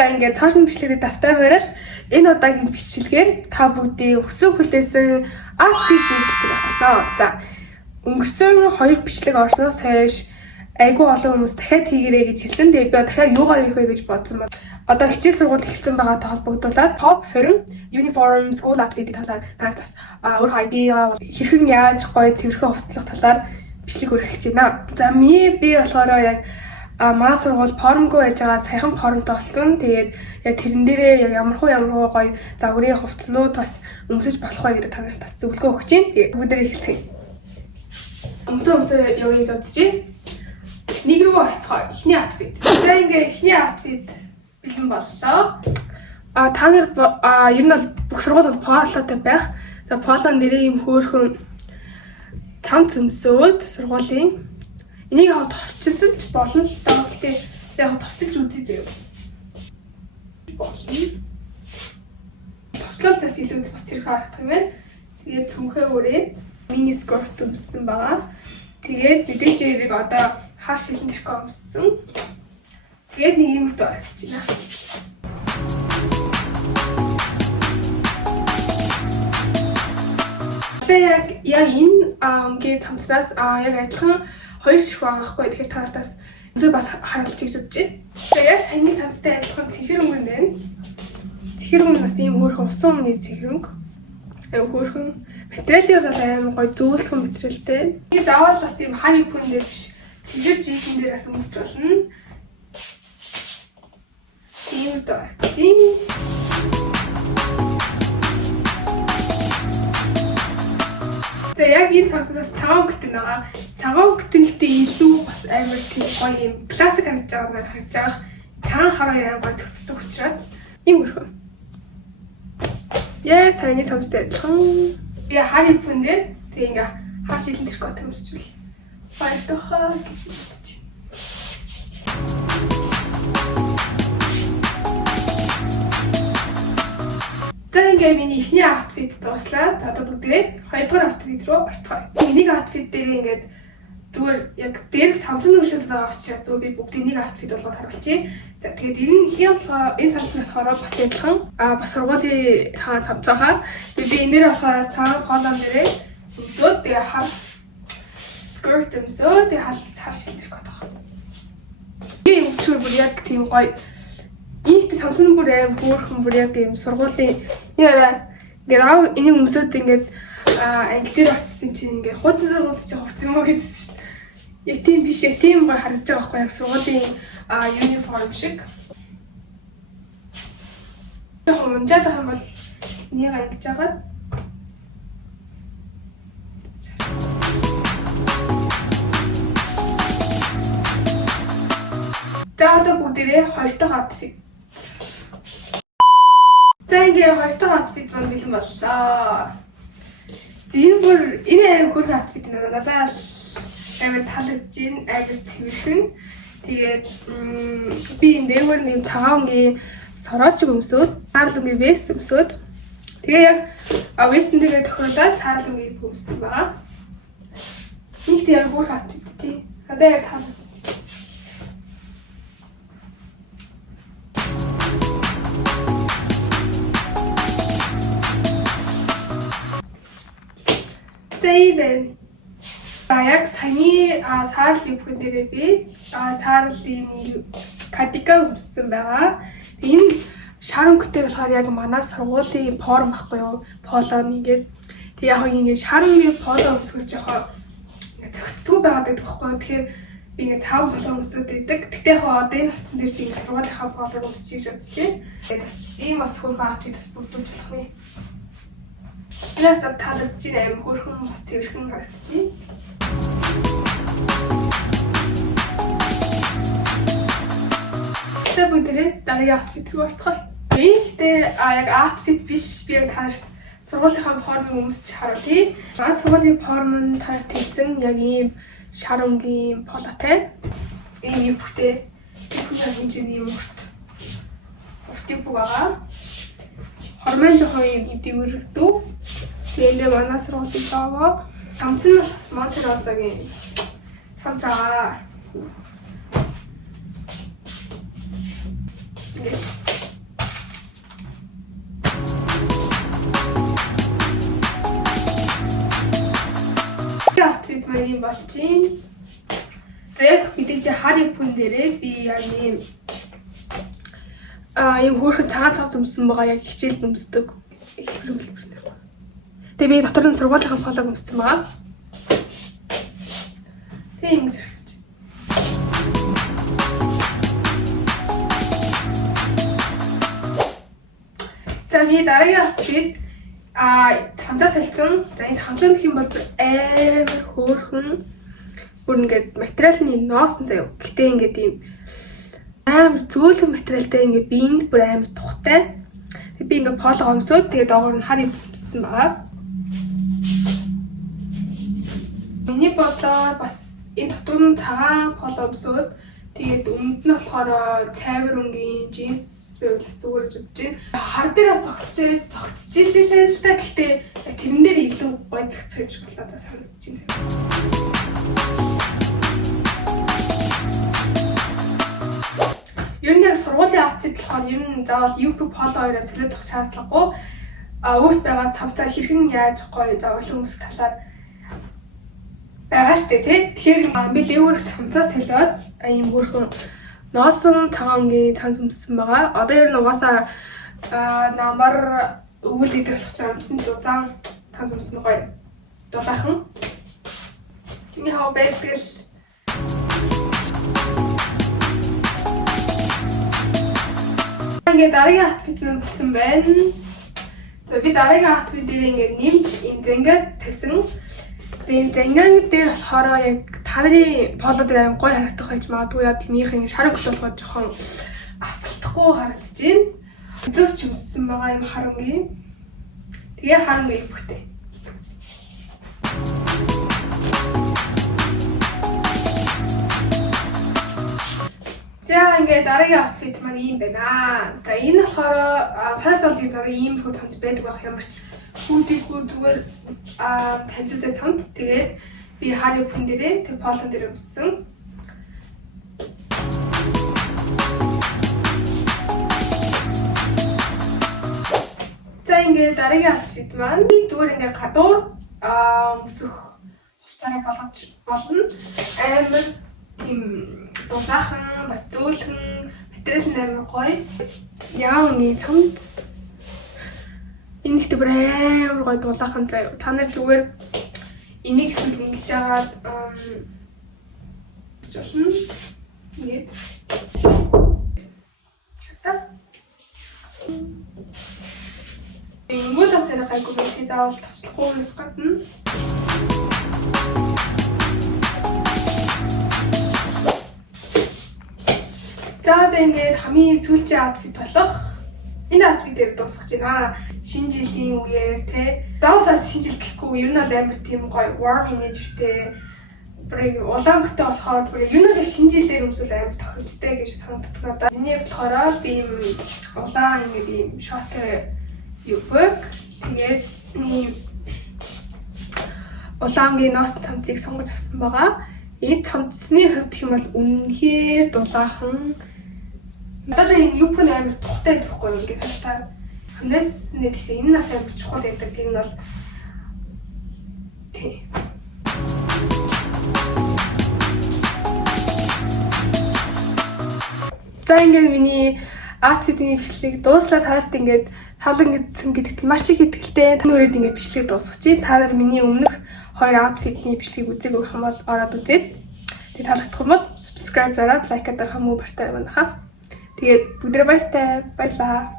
За ингээд цаашны бичлэгээр давтар барил энэ удаагийн бичлэгээр та бүгдийн өсөв хүлээсэн outfit-ийн бичлэг авах болно. За өнгөрсөн 2 бичлэг орсноос хойш айгүй олон хүмүүс дахиад хийгэрэй гэж хэлсэн. Тэгээд би дахиад юугаар хийх вэ гэж бодсон байна. Одоо хичээл сургууль эхэлсэн байгаатай холбогдуулаад top 20 uniform school outfit-ийн талаар танаас өөр idea хэрхэн яаж гоё цэвэрхэн хувцаслах талаар бичлэг өргөх гэж байна. За би болохоор яг маа сургууль форумгүй байж байгаа саяхан форумтой болсон. Тэгээд яг тэрэн дээрээ яг ямар гоё загварын хувцлууд бас өмсөж болох вэ гэдэг та нарт бас зөвлөгөө өгч байна. Тэгээд бүгдээ эхэлцгээе. Өмсөө явъя гэж бодож байна. Нэг рүү орцгоо. Эхний outfit. За ингээ эхний outfit бэлэн боллоо. Та нар ер нь бол бүх сургууль бол полотой байх. За поло нэрээ юм хөөрхөн камт өмсөөд сургуулийн энийг хавд товчилсан ч болно л даа. Гэхдээ за яг товчилж үзье заяа. Болно. Товчлолтоос илүү бас хэрэг харагдах юм байна. Тэгээд цүнхээ өрөөд мини скорт өмссөн байгаа. Тэгээд мэдээж яг одоо хар шилэн трико өмссөн. Тэгээд нэг юм хөтө орчихж байна. Тэгээд яг энэ өнгийн цамцнаас яг адилхан 2 ширхэг авахгүй. Тэгэхээр та нартаас зөв бас харагдаж гэж бодож байна. Тэгээд саяны цамцтай адилхан цэхэр өнгөн байна. Цэхэр өнгөн бас ийм өөрхөн усан өнгөний цэхэр өнгө. Өөрхөн материалын бол амар гоё зөөлхөн материалтай. Тэгээд заавал бас ийм хани пүн дээр биш. Цэвэр жийсэн дээр бас өмсч болно. Ийм дөрвийн. За яг энэ цамцаас цагаан өнгөтэй байгаа. Цагаан өнгөтэй илүү бас амар тийм гоё юм классик харагдаж байгааг маань харж байгаа. Цагаан хараа яа гоё зөвхөсөн учраас ийм өрхөө. Яа саяны цамцтай адилхан. Би хари пүн дээр тэг ингээ хар шилэн трико өмсчихвэл баяртайхаа гэж бодож байна. За ингээ миний эхний outfit дуслаа. За одоо бүгдээ 2 дахь outfit руу орцгоё. Энийг outfit дээр ингээд зүгээр яг дээр самцны өршөлт байгаа учраас зүгээр би бүгдийг нэг outfit болгоод харуулчих. За тэгээд энэ цамцны болохоор бас адилхан бас сургуулийн цагаан цамцаагаа. Тэгээд би энэ дээр болохоор цагаан полон дээрээ өмсөөд тэгээ хар skirt өмсөөд тэгээ хар шилжих гээд байгаа. Би өмсчүүр бүр яг тийм гоё ийх цамцны бүр аим хөөрхөн бүр яг юм сургуулийн ингээд энийг өмсөөд ингээд англи дээр очсон чинь ингээд хуучин сургууль чи хувц юм уу гэсэн чинь. Яг тийм биш яг тийм гоё харагдаж байгаа байхгүй яг сургуулийн uniform шиг. Яг унжаад байгаа юм бол энийг ангиж агаад за одоо бүгдээрээ 2 дахь outfit. За ингээ 2 дахь outfit маань бэлэн боллоо. Энэ аим хөрх outfit надад амар таалагдж байна. Амар цэвэрхэн. Тэгээд би энэ дээр нэг цагаан өнгийн сорооч өмсөөд, саарл өнгийн вест өмсөөд. Тэгээ яг вестэн дээр тохируулаад саарл өнгийн өмссөн байгаа. Нэг тийм хөрх outfit тий. Одоо яг таалагдж. Зэйвэн. Яг саяны саарлын бүхэн дээрээ би саарлын кардиган өмссөн байгаа. Энэ шар өнгөтэй болохоор яг манай сургуулийн форм байхгүй юу? Полон ингээд. Тэг яг ингээд шар өнгөний поло өмсгөж яхаа зохицтгүй байгаад байдаг байхгүй юу? Тэгэхээр би ингээд цаав поло өмсөд байдаг. Тэгтээ яг одоо энэ хувцсан дээр би ингээд сургуулийнхаа полог өмсчихэж бодож байна. Тэгээд бас ийм бас хөрх outfit бас бүрдүүлж болох нэ. Яас таалагдж байна аим хөрхөн бас цэвэрхэн харагдаж байна. За бүгдээ дараагийн outfit руу орцгоё. Гэхдээ яг outfit биш би яг танарт сургуулийнхаа формыг өмсч харуулъя. Манай сургуулийн форм нь танарт хэлсэн яг ийм шар өнгийн полотой. Ийм юбктэй. Юбкийн хэмжээний урт юбк байгаа. Хормон жоохон юм дэвэрдүү. Тэгээд манай сургуулийн лого цамц нь бас Монтеросогийн цамцаа. Ингээд outfit маань юм болж байна. Тэгээд мэдээж хари пүн дээрээ би яг юм юм хөөрхөн цагаан цав өмсөн байгаа, яг хичээл өмсдөг. Тэгээд би дотор нь сургуулийн полог өмссөн байгаа. Тэгээд юм гэж харагдаж байна. За би дараагийн outfit хамзаа салцсан. За энэ хамзаа гэх юм бол амар хөөрхөн бүр ингээд материал нь ноосон заяа. Гэтэ ингээд ийм амар зөөлөн материалтай ингээд биеинд бүр амар тухтай. Тэг би ингээд поло өмсөөд тэгээд доогоор нь хар юмсан байгаа. Миний бодлоор бас энэ дотор нь цагаан поло өмсөөд тэгээд өмнөд нь болохоор цайвар өнгийн джинс байвал зүгээр гэж бодож байна. Хар дээрээ цогцож илээ л та. Гэхдээ тэрэн дээр илүү гой зөгцөх юм шиг болоо та санагдаж байна. Ер нь яг сургуулийн outfit болохоор ер нь заавал YouTube поло хоёроо солиодох шаардлагагүй. Өөрт байгаа цавцаа хэрхэн яаж гоё заавал өмсөх талаар байгаа штэ тий. Тэгэхээр би левер цамцаа солиод ийм бүрхэн носон цагаангийн цанц өмссөн байгаа. Одоо ер нь угаасаа намар өвөл идэх болох ч амжсан зузаан цанц өмсөн гоё дулаахан. Миний хаа бэлтгэл. Ингээд дараагийн outfit маань болсон байна. За би дараагийн outfit дээр ингээд нэмж энэ зэнгээд тавьсан. Тэгээд зэнгаан дээр болохоор яг таны поло дээр аим гоё харагдах байж магадгүй яд минийхэн шаран болохоор жоохон авцалтахгүй харагдаж байна. Зөвч юмсан байгаа юм харангийн. Тэгээ харангийн өвхтэй. За ингээд дараагийн outfit маань ийм байна. За энэ болохоор фэшн дээр ийм хөө цанц байдаг байх ямар ч хүндийгүй зүгээр таньцтай цанц. Тэгээд би хари пүн дээрээ тэг полон дээр өмссөн. За ингээд дараагийн outfit маань зүгээр ингээд гадуур өмсөх хувцаараа болгож болно. Амар тийм дулаахан бас зөөлхөн материал нь амар гоё. Яавны цамц энэ ихтэй бүр амар гоё дулаахан заяа. Та нар зүгээр энийг эсвэл ингэж яагаад жишээ нь Ингуулаас гайгүй би заавал тавчлахгүйгээс гадна за ингээд хамгийн сүүлчийн outfit болох энэ outfit дээр дуусгаж байна. Шинэ жилийн үеэр те заавал шинэ жил гэхгүй ер нь бол амар тийм гоё warm energyтэй бүр улаангтай болохоор бүр ер нь шинэ жилээр өмсвөл амар тохиромжтой гэж санагддаг надад. Миний болохоор би юм улаан ингээд юм short юбэг тэгээд ийм улаангийн нос цамцыг сонгож авсан байгаа. Энэ цамцны хувьд гэх юм бол үнэхээр дулаахан. Надад энэ юбг нь амар тухтай байхгүй юу гэдэг хэлтаа. Хүнээс нэгсэн энэ нас амар чухал гэдэг юм бол тий. За ингээд миний outfit-ийн бичлэгийг дууслаад хаарт ингээд тавлан гэсэн гэдэгт маш их ихтэй тань өрөөд ингээд бичлэг дуусгаж байна. Та нар миний өмнөх хоёр outfit-ийн бичлэгийг үзег байх юм бол ороод үзээд. Тэгээд таалагдах юм бол subscribe зараад лайк дарах муу бартай байна хаа. Тэгээд бүгдээ баяртай. Баярлаа.